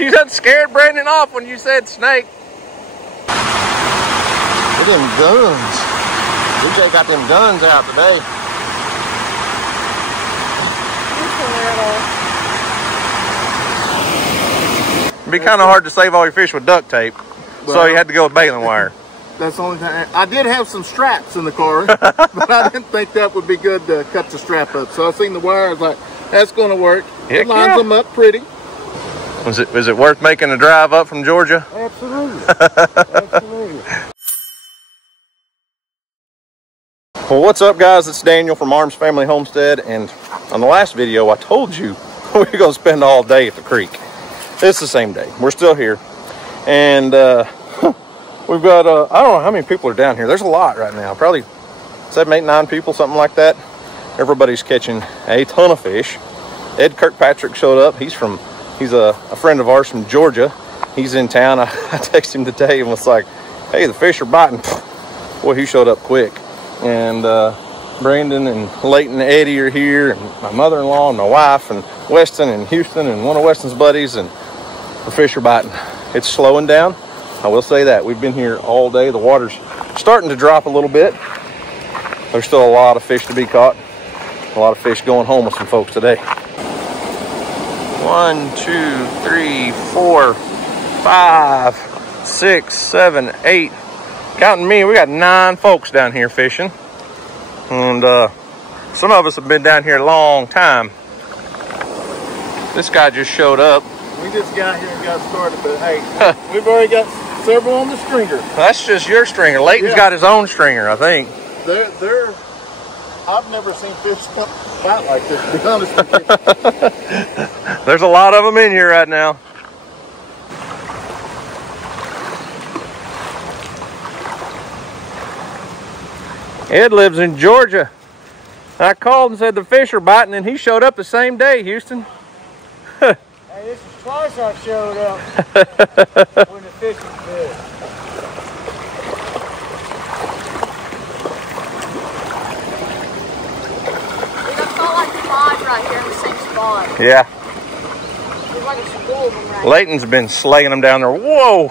You done scared Brandon off when you said snake. Look at them guns. DJ got them guns out today. It'd be kind of hard to save all your fish with duct tape, well, so you had to go with baling wire. That's the only time. I did have some straps in the car, but I didn't think that would be good to cut the strap up. So I seen the wire, I was like, that's going to work. It lines them up pretty. Was it worth making a drive up from Georgia? Absolutely. Absolutely. Well, what's up, guys? It's Daniel from Arms Family Homestead, and on the last video, I told you we're going to spend all day at the creek. It's the same day. We're still here, and we've got, I don't know how many people are down here. There's a lot right now, probably 7, 8, 9 people, something like that. Everybody's catching a ton of fish. Ed Kirkpatrick showed up. He's a friend of ours from Georgia. He's in town. I texted him today and was like, hey, the fish are biting. Boy, he showed up quick. And Brandon and Leighton and Eddie are here, and my mother-in-law and my wife and Weston and Houston and one of Weston's buddies, and the fish are biting. It's slowing down. I will say that. We've been here all day. The water's starting to drop a little bit. There's still a lot of fish to be caught. A lot of fish going home with some folks today. 1, 2, 3, 4, 5, 6, 7, 8. Counting me, we got 9 folks down here fishing. And some of us have been down here a long time. This guy just showed up. We just got here and got started, but hey, we've already got several on the stringer. That's just your stringer. Leighton's got his own stringer, I think. I've never seen fish fight like this, to be honest with you. There's a lot of them in here right now. Ed lives in Georgia. I called and said the fish are biting, and he showed up the same day, Houston. Hey, this is twice I showed up when the fish was good. I saw like 5 right here in the same spot. Yeah. There's like a school of them right Leighton's been slaying them down there. Whoa!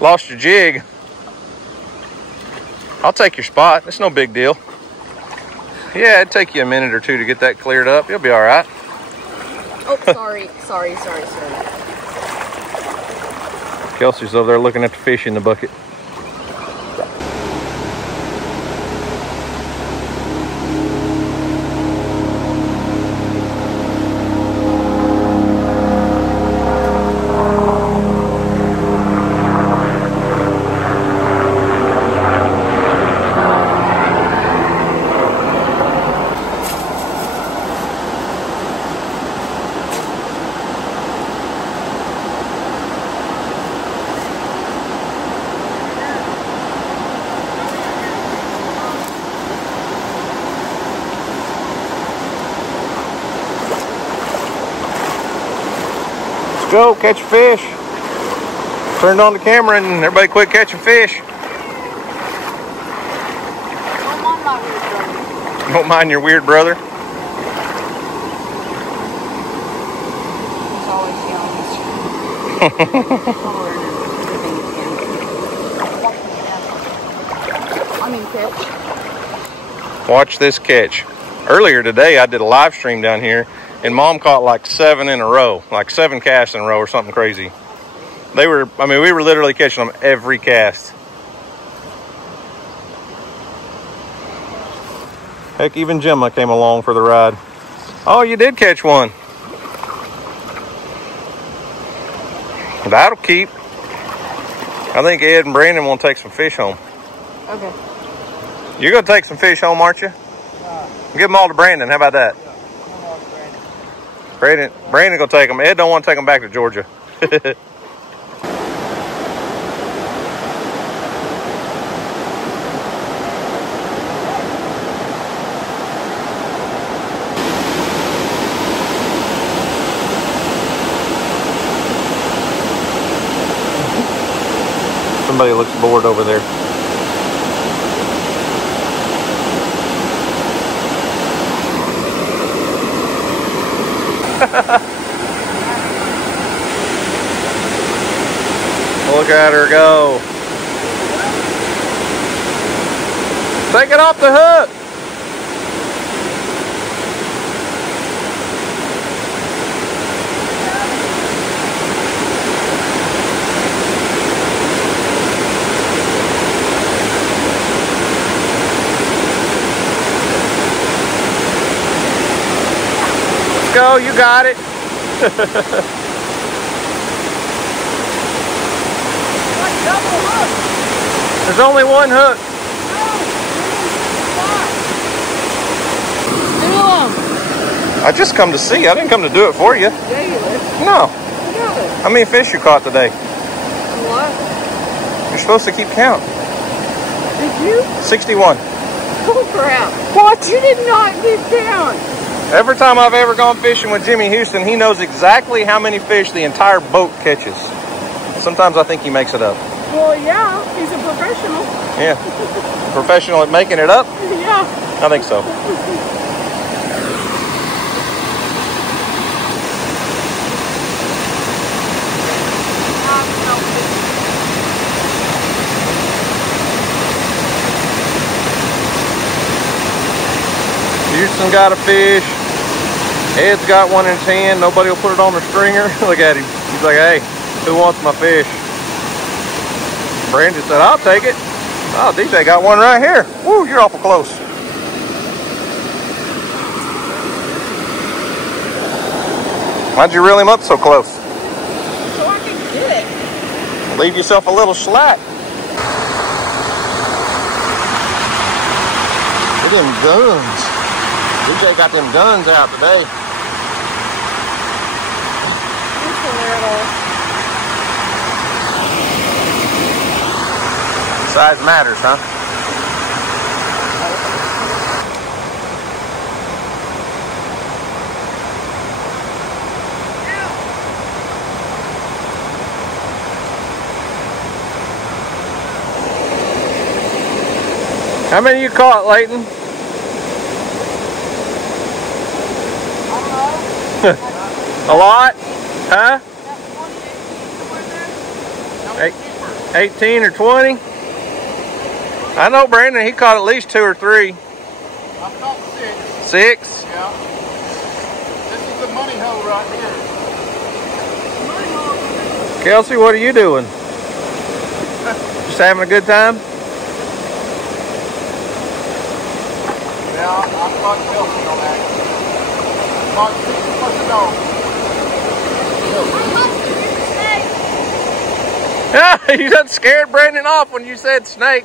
Lost your jig. I'll take your spot. It's no big deal. Yeah, it'd take you a minute or 2 to get that cleared up. You'll be all right. Oh, sorry. Kelsey's over there looking at the fish in the bucket. Go catch a fish. Turned on the camera and everybody quit catching fish. Don't mind your weird brother. He's always young. Watch this catch. Earlier today I did a live stream down here, and Mom caught like 7 in a row, like 7 casts in a row or something crazy. We were literally catching them every cast. Heck, even Gemma came along for the ride. Oh, you did catch one. That'll keep. I think Ed and Brandon want to take some fish home. Okay. You're going to take some fish home, aren't you? Give them all to Brandon. How about that? Brandon gonna take them. Ed don't want to take them back to Georgia. Somebody looks bored over there. Look at her go. Take it off the hook. Let's go, you got it. There's only one hook. I just come to see. I didn't come to do it for you. No. How many fish you caught today? What? You're supposed to keep count. Did you? 61. Oh crap. What? You did not keep count. Every time I've ever gone fishing with Jimmy Houston, he knows exactly how many fish the entire boat catches. Sometimes I think he makes it up. Well, yeah, he's a professional. Yeah. Professional at making it up? Yeah. I think so. Houston got a fish. Ed's got one in his hand. Nobody will put it on the stringer. Look at him. He's like, hey, who wants my fish? Brandon said, I'll take it. Oh, DJ got one right here. Woo, you're awful close. Why'd you reel him up so close? So I can get it. Leave yourself a little slack. Look at them guns. DJ got them guns out today. Size matters, huh? How many you caught, Layton? A lot? Huh? 18 or 20? I know Brandon, he caught at least 2 or 3. I've caught 6. 6? Yeah. This is the money hole right here. Kelsey, what are you doing? Just having a good time? Yeah, I've caught Kelsey on that. Caught 6 plus a dog. Yeah, you done scared Brandon off when you said snake.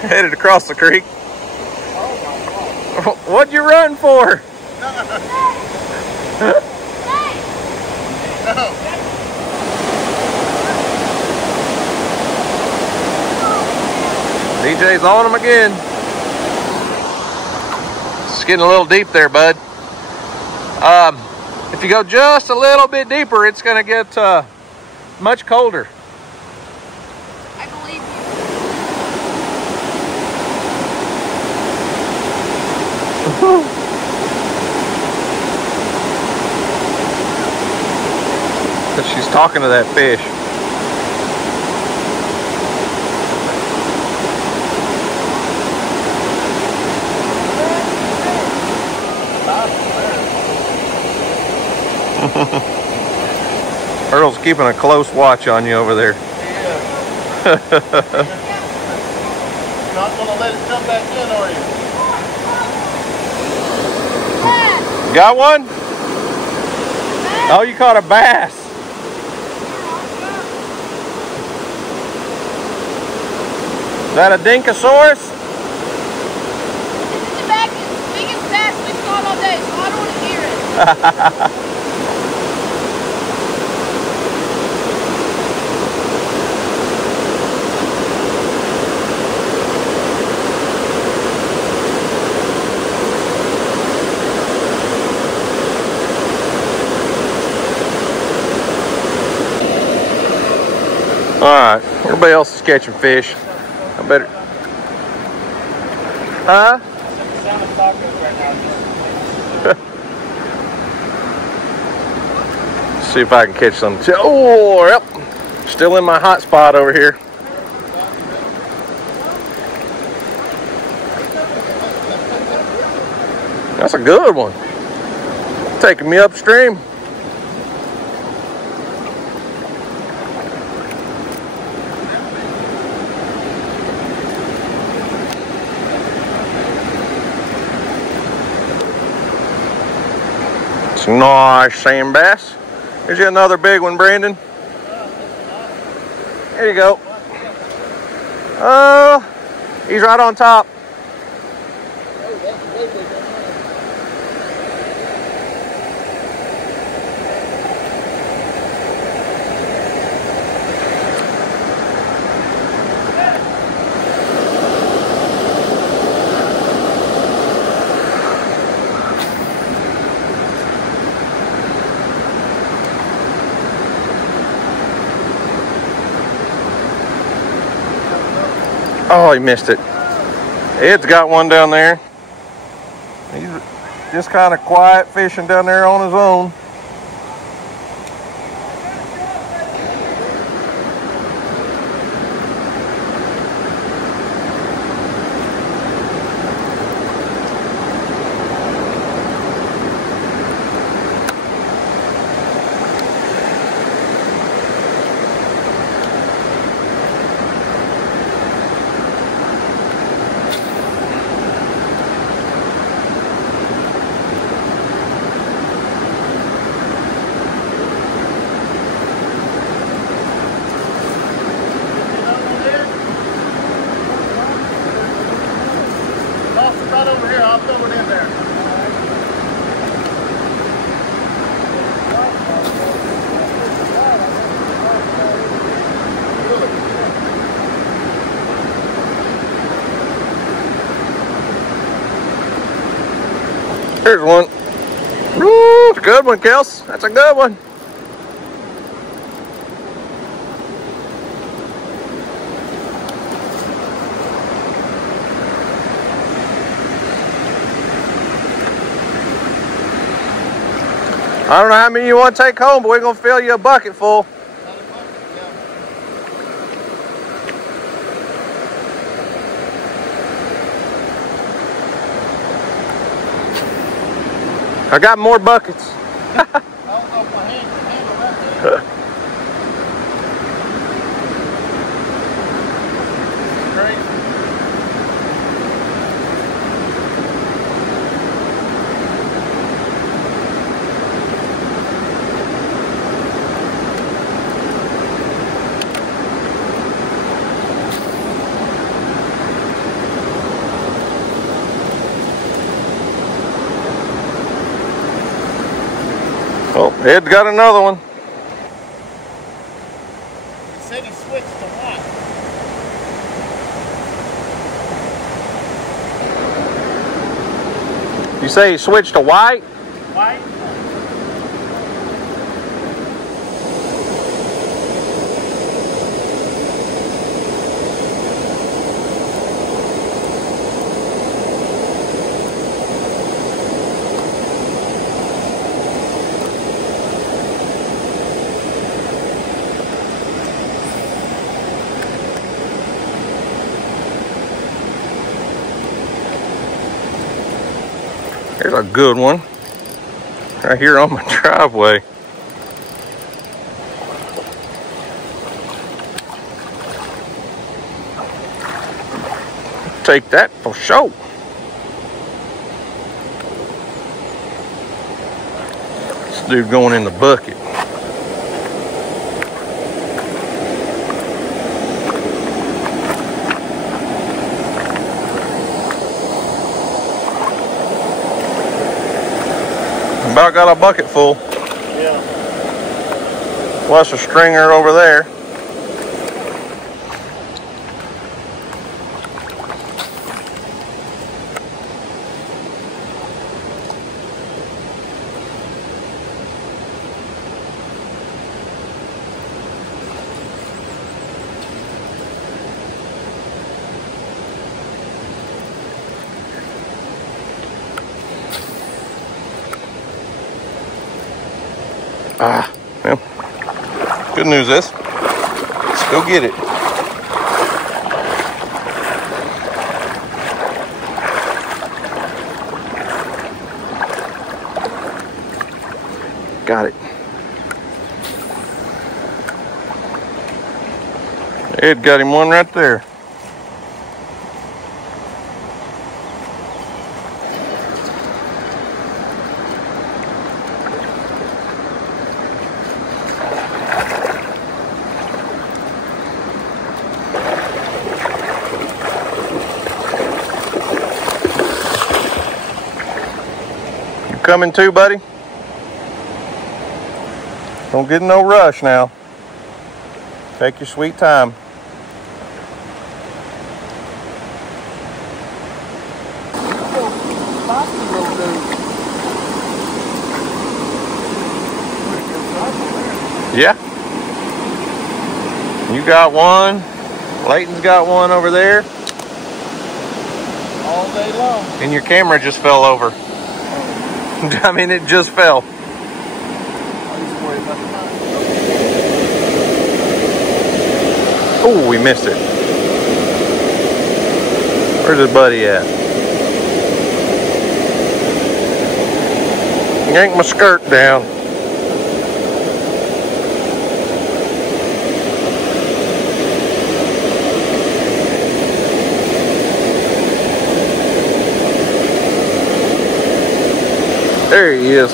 Headed across the creek. Oh What'd you run for? DJ's on him again. It's getting a little deep there, bud. If you go just a little bit deeper, it's going to get much colder. I believe you. She's talking to that fish. Earl's keeping a close watch on you over there. Yeah. You're not going to let it come back in, are you? Got one? Oh, you caught a bass. Is that a Dinkosaurus? this is the biggest bass we've caught all day, so I don't want to hear it. Alright, everybody else is catching fish. I better. Huh? See if I can catch some. Oh, yep. Still in my hot spot over here. That's a good one. Taking me upstream. Nice sand bass. Here's you another big one, Brandon. There you go. He's right on top. Oh, he missed it. Ed's got one down there. He's just kind of quiet fishing down there on his own. Right over here, I'll throw it in there. Here's one. Woo, it's a good one, Kels. That's a good one. I don't know how many you want to take home, but we're going to fill you a bucket full. I got more buckets. Oh, Ed's got another one. He said he switched to what? You say he switched to white? White? Here's a good one. Right here on my driveway. Take that for sure. This dude going in the bucket. About got a bucket full. Yeah. Plus a stringer over there. Ah, well, Good news is, let's go get it. Got it. Ed got him one right there. You coming too, buddy? Don't get in no rush now. Take your sweet time. Yeah. You got one. Layton's got one over there. All day long. And your camera just fell over. I mean, it just fell. Oh, we missed it. Where's his buddy at? Yank my skirt down. There he is.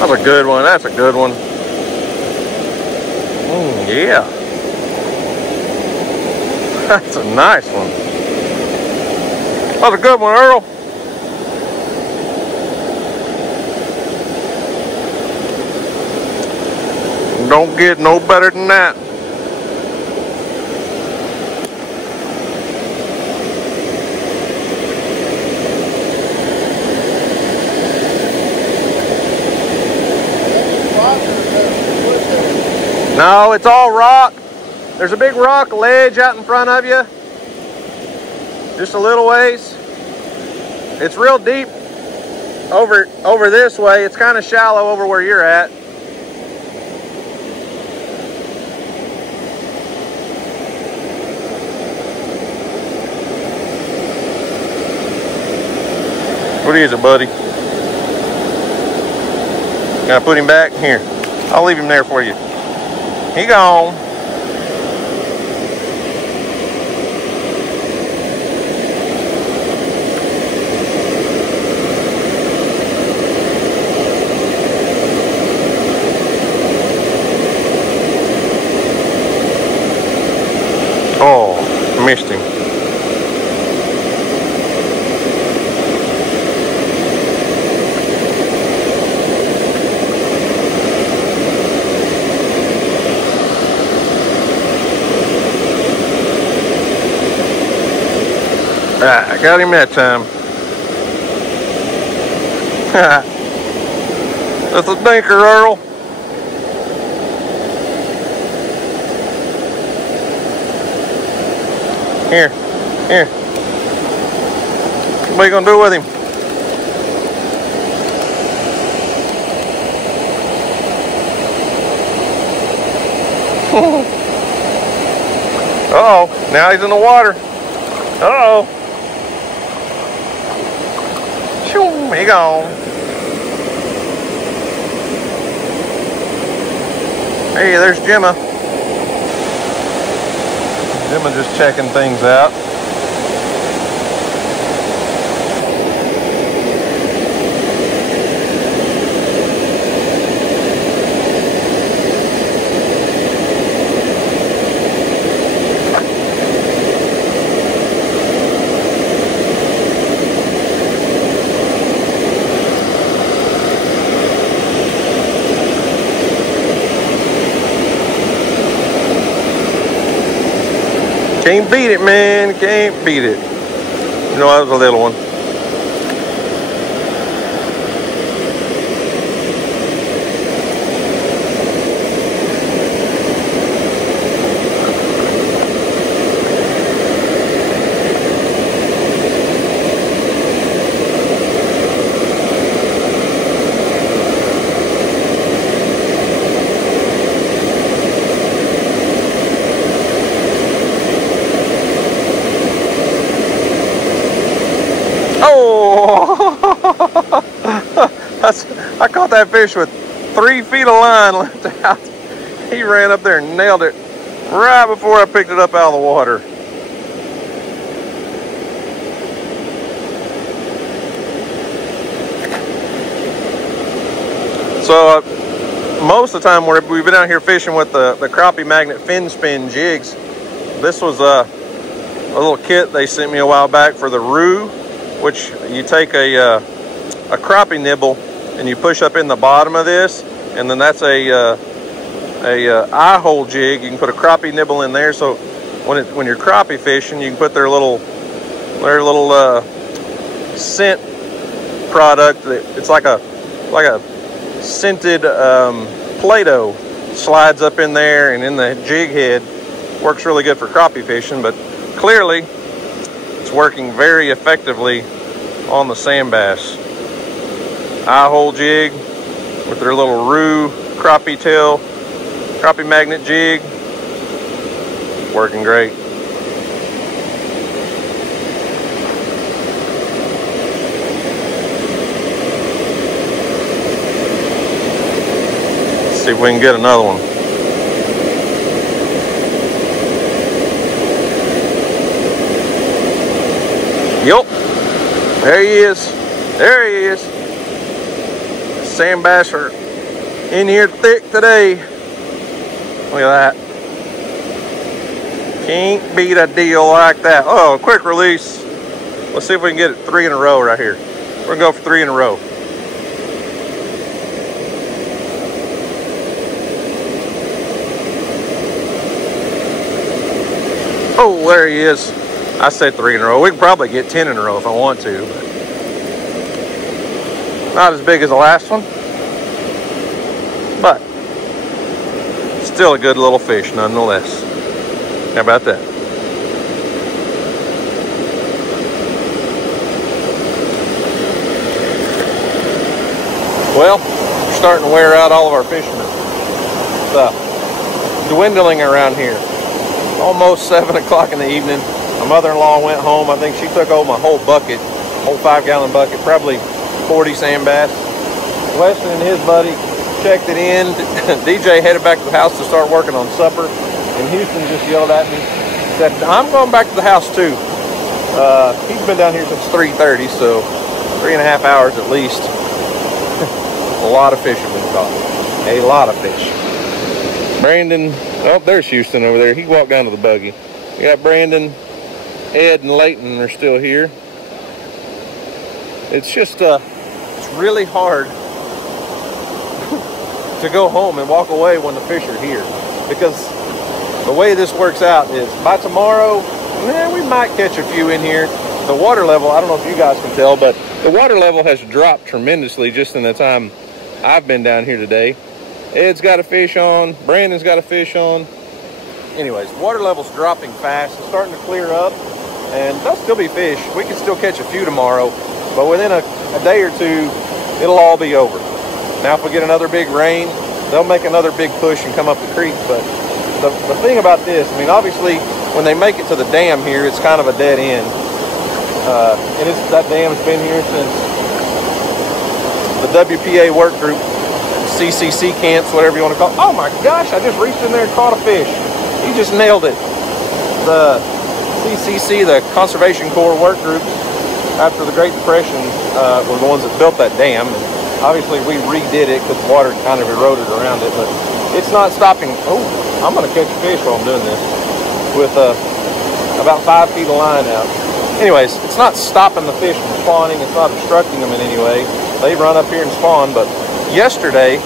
That's a good one. That's a good one. Yeah. That's a nice one. That's a good one, Earl. Don't get no better than that. No, it's all rock. There's a big rock ledge out in front of you. Just a little ways. It's real deep over this way. It's kind of shallow over where you're at. What is it, buddy? Gotta put him back? Here. I'll leave him there for you. He gone. Oh, missed him. I got him that time. That's a dinker, Earl. Here, here. What are you gonna do with him? Uh-oh, now he's in the water. Uh-oh. He gone. Hey, there's Gemma. Gemma just checking things out. Can't beat it, man. Can't beat it. You know, that was a little one. Oh! I caught that fish with 3 feet of line left out. He ran up there and nailed it right before I picked it up out of the water. So most of the time we've been out here fishing with the crappie magnet fin spin jigs. This was a little kit they sent me a while back for the roo, which you take a crappie nibble and you push up in the bottom of this, and then that's a eye hole jig. You can put a crappie nibble in there, so when you're crappie fishing, you can put their little scent product. It's like a scented Play-Doh, slides up in there and in the jig head. Works really good for crappie fishing, but clearly it's working very effectively on the sand bass. Eye hole jig with their little roo crappie tail, crappie magnet jig, working great. Let's see if we can get another one. Yup, there he is. There he is. Sand bass are in here thick today. Look at that. Can't beat a deal like that. Oh, quick release. Let's see if we can get it 3 in a row right here. We're gonna go for 3 in a row. Oh, there he is. I said 3 in a row. We can probably get 10 in a row if I want to, but not as big as the last one, but still a good little fish nonetheless. How about that? Well, we're starting to wear out all of our fishermen. It's dwindling around here. Almost 7 o'clock in the evening. My mother-in-law went home. I think she took over my whole bucket, whole 5-gallon bucket, probably 40 sand bass. Weston and his buddy checked it in. DJ headed back to the house to start working on supper, and Houston just yelled at me, said, I'm going back to the house too. He's been down here since 3:30, so 3.5 hours at least. A lot of fish have been caught. A lot of fish. Brandon, oh, there's Houston over there. He walked down to the buggy. We got Brandon, Ed, and Leighton are still here. It's just, it's really hard to go home and walk away when the fish are here, because the way this works out is by tomorrow, we might catch a few in here. The water level, I don't know if you guys can tell, but the water level has dropped tremendously just in the time I've been down here today. Ed's got a fish on, Brandon's got a fish on. Anyways, water level's dropping fast. It's starting to clear up, and there'll still be fish. We can still catch a few tomorrow, but within a day or two, it'll all be over. Now, if we get another big rain, they'll make another big push and come up the creek. But the thing about this, I mean, obviously, when they make it to the dam here, it's kind of a dead end. And that dam's been here since the WPA work group, CCC camps, whatever you want to call it. Oh my gosh, I just reached in there and caught a fish. He just nailed it. The CCC, the Conservation Corps work group, after the Great Depression, were the ones that built that dam. And obviously, we redid it because water kind of eroded around it, but it's not stopping. Oh, I'm going to catch a fish while I'm doing this with about 5 feet of line out. Anyways, it's not stopping the fish from spawning. It's not obstructing them in any way. They run up here and spawn, but yesterday,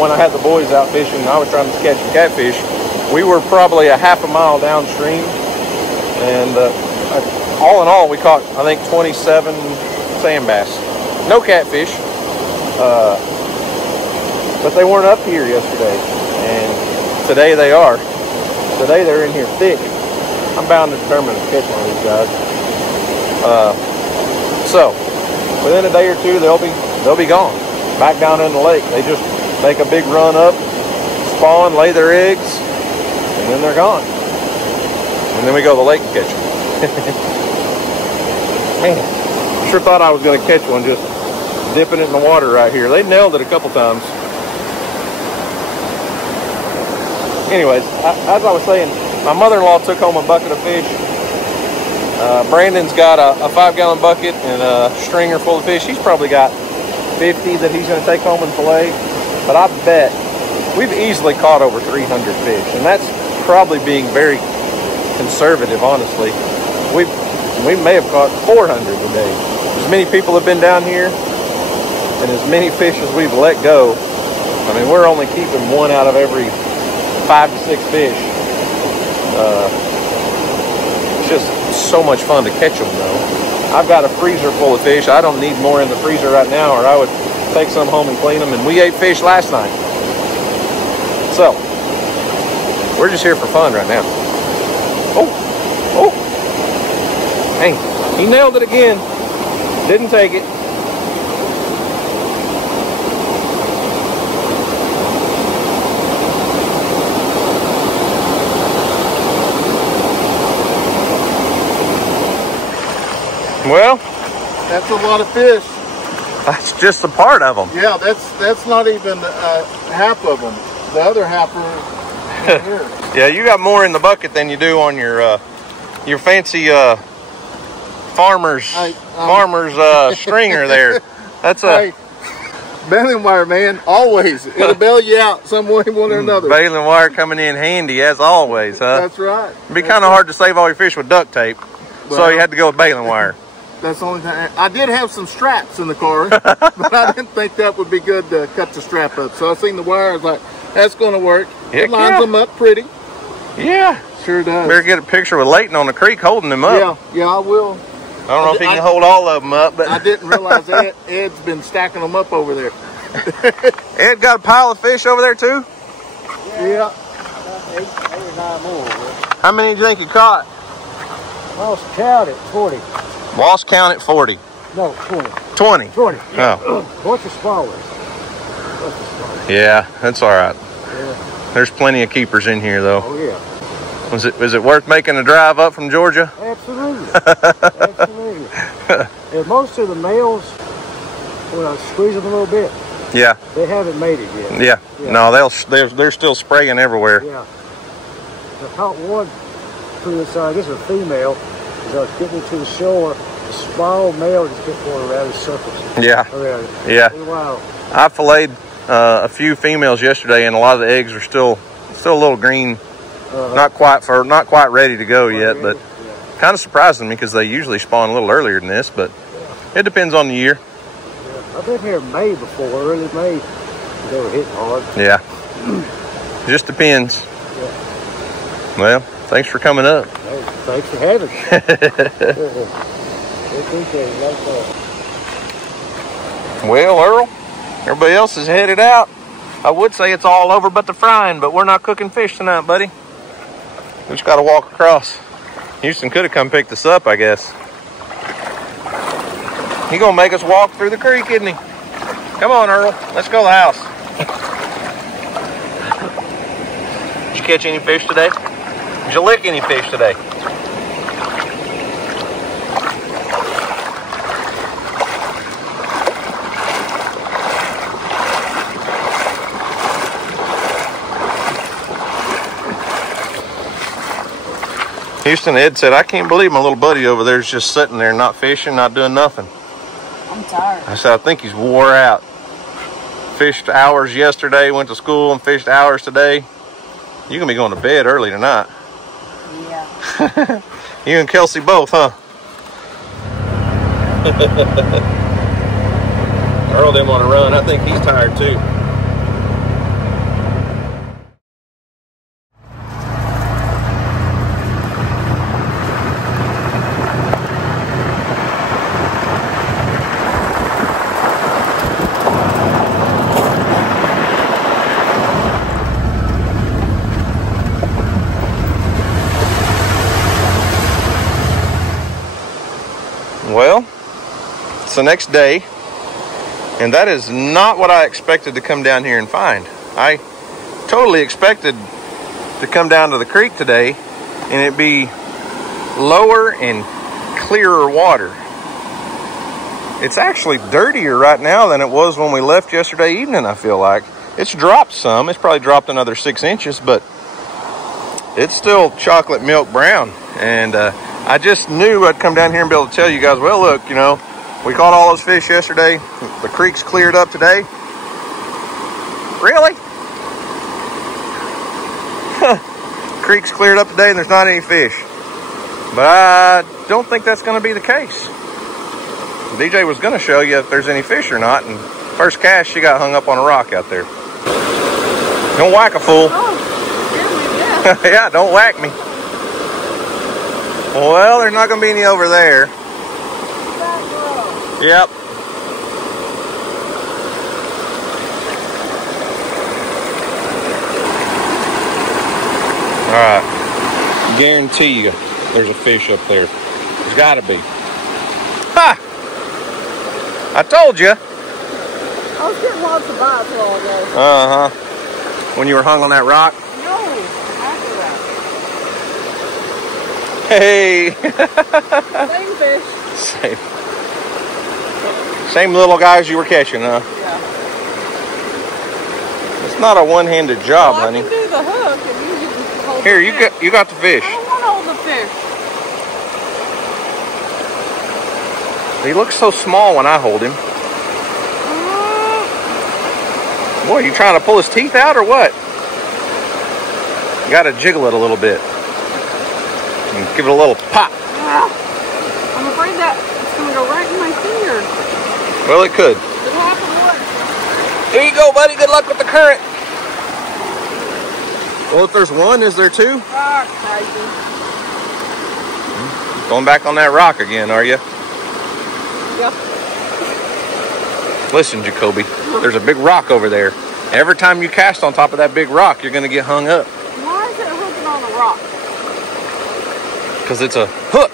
when I had the boys out fishing and I was trying to catch some catfish, we were probably a half a mile downstream, and all in all, we caught, I think, 27 sand bass. No catfish, but they weren't up here yesterday, and today they are. Today they're in here thick. I'm bound to determine to catch one of these guys. So within a day or two, they'll be gone, back down in the lake. They just make a big run up, spawn, lay their eggs, and then they're gone. And then we go to the lake and catch them. Man, sure thought I was going to catch one just dipping it in the water right here. They nailed it a couple times. Anyways, as I was saying, my mother-in-law took home a bucket of fish. Brandon's got a 5-gallon bucket and a stringer full of fish. He's probably got 50 that he's going to take home and fillet. But I bet we've easily caught over 300 fish, and that's probably being very conservative, honestly. We may have caught 400 today. As many people have been down here, and as many fish as we've let go. I mean, we're only keeping one out of every 5 to 6 fish. It's just so much fun to catch them, though. I've got a freezer full of fish. I don't need more in the freezer right now, or I would take some home and clean them. And we ate fish last night. So, we're just here for fun right now. Oh, hey, he nailed it again. Didn't take it. Well, that's a lot of fish. That's just a part of them. Yeah, that's not even half of them. The other half are in here. Yeah, you got more in the bucket than you do on your fancy farmer's stringer there. That's a baling wire, man. Always it'll bail you out some way, one or another. Baling wire coming in handy as always, huh? That's right. It'd be kind of hard to save all your fish with duct tape, so you had to go with baling wire. That's the only thing. I did have some straps in the car, but I didn't think that would be good to cut the strap up. So I seen the wire, I was like, that's going to work. It lines them up pretty. Yeah. Sure does. Better get a picture with Leighton on the creek holding them up. Yeah, I will. I don't know if he can hold all of them up, but I didn't realize Ed's been stacking them up over there. Ed got a pile of fish over there too? Yeah. 8 or 9 more. How many do you think you caught? Lost count at 40. Lost count at 40. No, 20. 20? 20. Oh. Bunch of small ones. Yeah, that's all right. Yeah. There's plenty of keepers in here though. Oh yeah. Was it worth making a drive up from Georgia? Absolutely. Absolutely. And most of the males, when I squeeze them a little bit, yeah, they haven't made it yet. Yeah. No, they're still spraying everywhere. Yeah. I caught one through the side. This is a female. As I was getting to the shore, the small male just kept going around in circles. Yeah. Around it. Yeah. Wow. I filleted a few females yesterday, and a lot of the eggs are still a little green. Not quite ready to go yet, but kind of surprising me because they usually spawn a little earlier than this, but it depends on the year. Yeah. I've been here in May before, early May. They were hitting hard. Yeah. Just depends. Yeah. Well, thanks for coming up. Hey, thanks for having me. Well, Earl, everybody else is headed out. I would say it's all over but the frying, but we're not cooking fish tonight, buddy. We just got to walk across. Houston could have come pick us up, I guess. He gonna make us walk through the creek, isn't he? Come on, Earl. Let's go to the house. Did you catch any fish today? Did you lick any fish today? Houston, Ed said, I can't believe my little buddy over there is just sitting there, not fishing, not doing nothing. I'm tired. I said, I think he's wore out. Fished hours yesterday, went to school and fished hours today. You're going to be going to bed early tonight. Yeah. You and Kelsey both, huh? Earl didn't want to run. I think he's tired too. Well, it's the next day, and that is not what I expected to come down here and find. I totally expected to come down to the creek today and it be lower and clearer water. It's actually dirtier right now than it was when we left yesterday evening, I feel like. It's dropped some. It's probably dropped another 6 inches, but it's still chocolate milk brown. And I just knew I'd come down here and be able to tell you guys, well, look, you know, we caught all those fish yesterday. The creek's cleared up today. Really? Creek's cleared up today and there's not any fish. But I don't think that's going to be the case. DJ was going to show you if there's any fish or not, and first cast, she got hung up on a rock out there. Don't whack a fool. Oh, yeah. Yeah, don't whack me. Well, there's not going to be any over there. Yep. All right. Guarantee you there's a fish up there. There's got to be. Ha! I told you. I was getting lots of bites a while ago. Uh-huh. When you were hung on that rock? No, after that. Hey. Same fish. Same little guys you were catching, huh? Yeah. It's not a one-handed job, Well, honey. I can do the hook and you can hold Here, the fish. you got the fish. I don't want to hold the fish. He looks so small when I hold him. Boy, you trying to pull his teeth out or what? You got to jiggle it a little bit. And give it a little pop. I'm afraid that it's going to go right in my finger. Well, it could. It happened once. Here you go, buddy. Good luck with the current. Well, if there's one, is there two? Ah, crazy. Going back on that rock again, are you? Yep. Listen, Jacoby, there's a big rock over there. Every time you cast on top of that big rock, you're going to get hung up. Why is it hooking on the rock? Because it's a hook.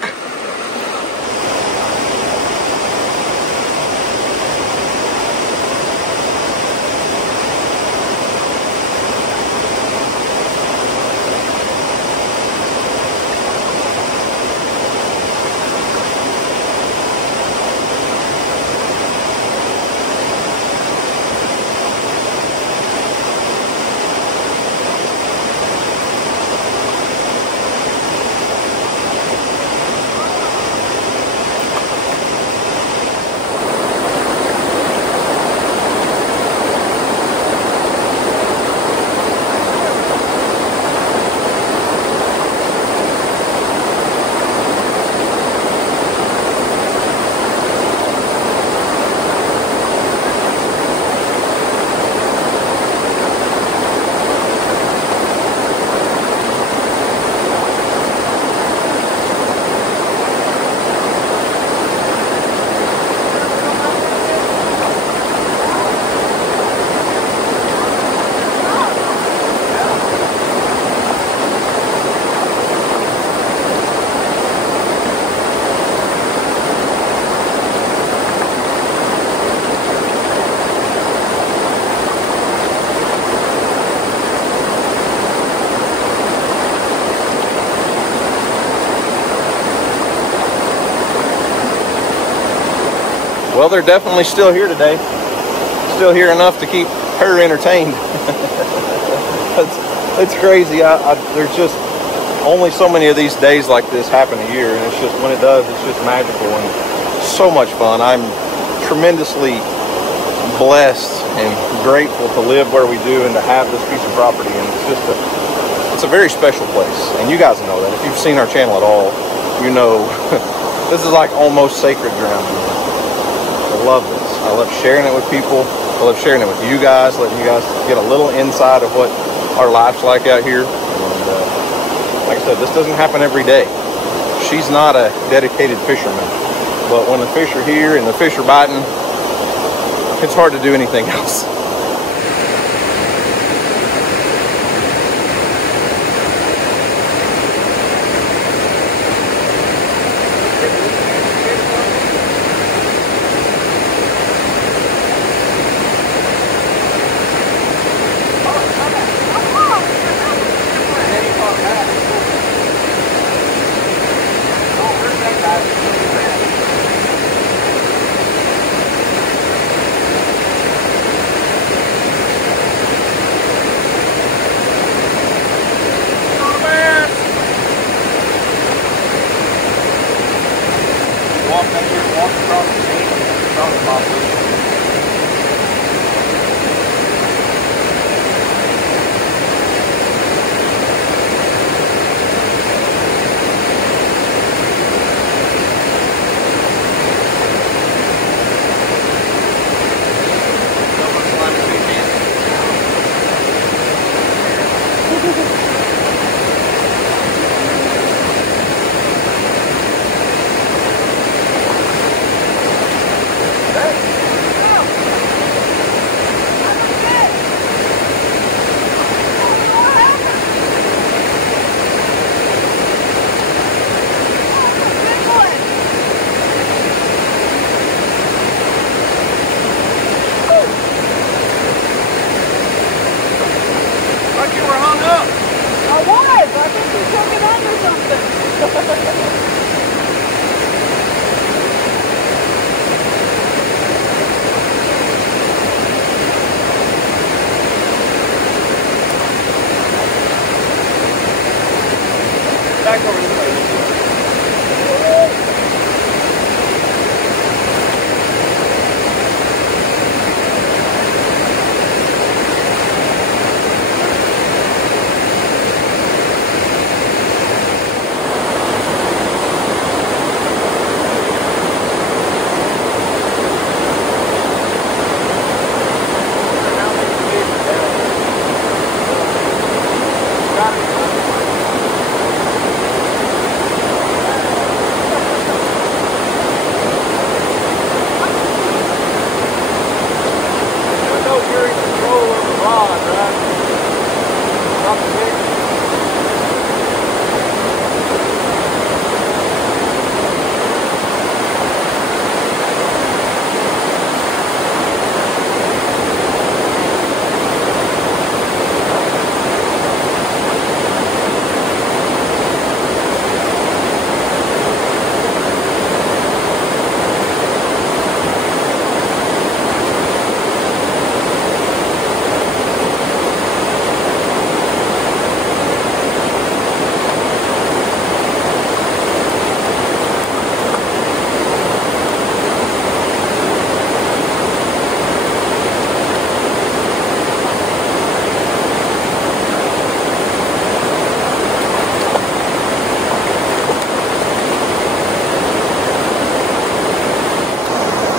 Well, they're definitely still here today. Still here enough to keep her entertained. It's crazy. There's just only so many of these days like this happen a year, and it's just, when it does, it's just magical and so much fun. I'm tremendously blessed and grateful to live where we do and to have this piece of property. And it's just it's a very special place, and you guys know that. If you've seen our channel at all, you know this is like almost sacred ground. I love this. I love sharing it with people. I love sharing it with you guys, letting you guys get a little insight of what our life's like out here. And like I said, this doesn't happen every day. She's not a dedicated fisherman, but when the fish are here and the fish are biting, it's hard to do anything else. walk up here, walk across the sand, and talk about this. Back over this way.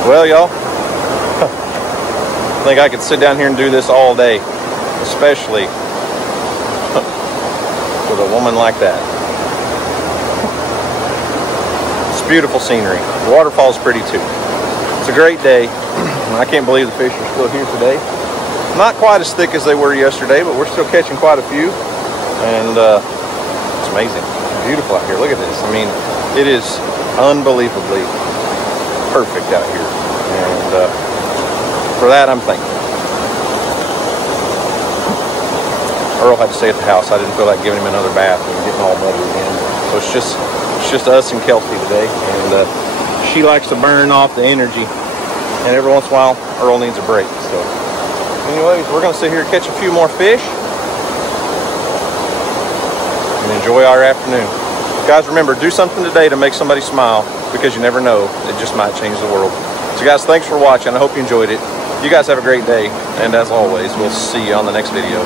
Well, y'all, I think I could sit down here and do this all day, especially with a woman like that. It's beautiful scenery. The waterfall's pretty too. It's a great day. I can't believe the fish are still here today. Not quite as thick as they were yesterday, but we're still catching quite a few. And it's amazing. It's beautiful out here. Look at this. I mean, it is unbelievably perfect out here. And for that, I'm thankful. Earl had to stay at the house. I didn't feel like giving him another bath and getting all muddy again. So it's just us and Kelsey today. And she likes to burn off the energy. And every once in a while, Earl needs a break. So anyways, we're going to sit here and catch a few more fish and enjoy our afternoon. Guys, remember, do something today to make somebody smile, because you never know, it just might change the world. So guys, thanks for watching. I hope you enjoyed it. You guys have a great day. And as always, we'll see you on the next video.